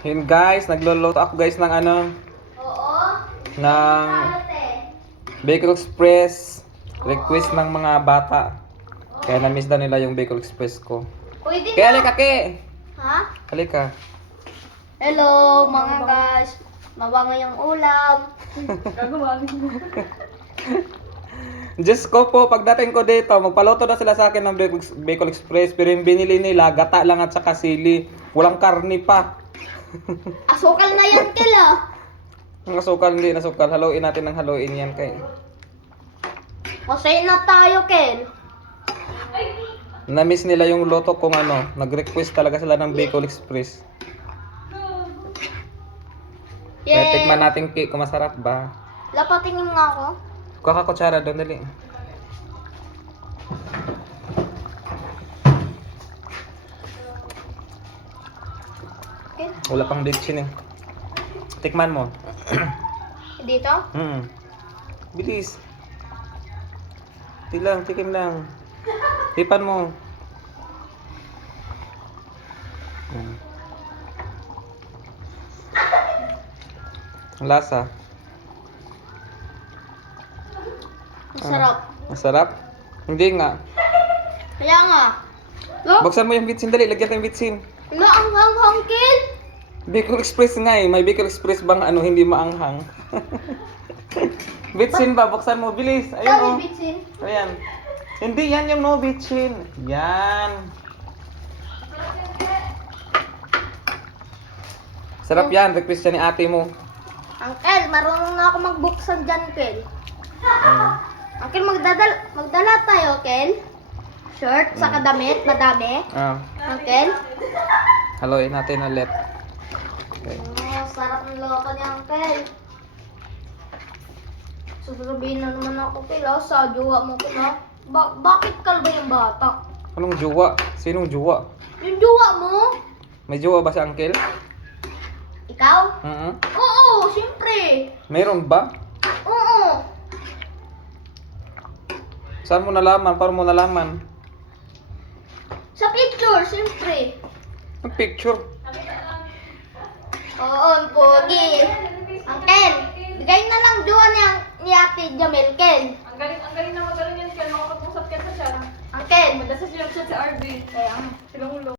Yun guys, nagluluto ako guys ng ano, Oo. ng Bacon Express. Request ng mga bata. Kaya na-miss daw nila yung Bacon Express ko. Pwede Kaya na. halika ke! Ha? Halika. Hello mga guys. Mabango yung ulam. Diyos ko po, pagdating ko dito, magpaluto na sila sa akin ng Bacon Express. Pero yung binili nila, gata lang at saka sili. Walang karni pa. Asukal na yan kila. Ang asukal, hindi na asukal. Haluin natin ng haluin yan kay. Masaya na tayo, Ken. Na-miss nila yung luto kung ano. Nag-request talaga sila ng Bacon Express. Kaya tikman natin cake kung masarap ba. Lapatingin nga ako. Kuha ka kutsara doon, dali. Ken, Wala pang bitchin eh. Tikman mo. dito? Bilis. Tilang, tikim lang. Tipan mo. Ang lasa. Masarap. Masarap? Hindi nga. Kaya nga. Look, Buksan mo yung bitsin, dali. Lagyan ka yung bitsin. wala ang hanghang, Ken. Bacon Express nga eh. May Bacon Express bang ano, hindi maanghang? Bitsin ba? Buksan mo. Bilis. Ayun Sabi, oh. bitsin. Ayan. Hindi yan yung no bitchin. Yan. Sarap yan. Request yan ni ate mo. Uncle, marunong na ako magbuksan dyan, Ken. Mm. Uncle, magdala tayo, Ken. Shirt, saka damit, madami. Ah. Uncle. Haluin natin ulit. Okay. Oh, sarap ng loko ni Uncle. Sasabihin na naman ako, Kila, sa jowa mo, Kila. Bakit kalba yung bata? Anong jowa? Sinong jowa? Yung jowa mo? May jowa ba si Uncle? Ikaw? Oo, siyempre. Mayroon ba? Oo. Saan mo nalaman? Paano mo nalaman? Sa picture, siyempre. Ang picture. Oo, ang pogi. Uncle, bigay na lang jowa ni Ate Jamel, Ken. Ang galing na magaling yan, Ken. Makapag-usap ka sa siya. Uncle, Madasa siya sa RB. kaya nga. Silang ulo.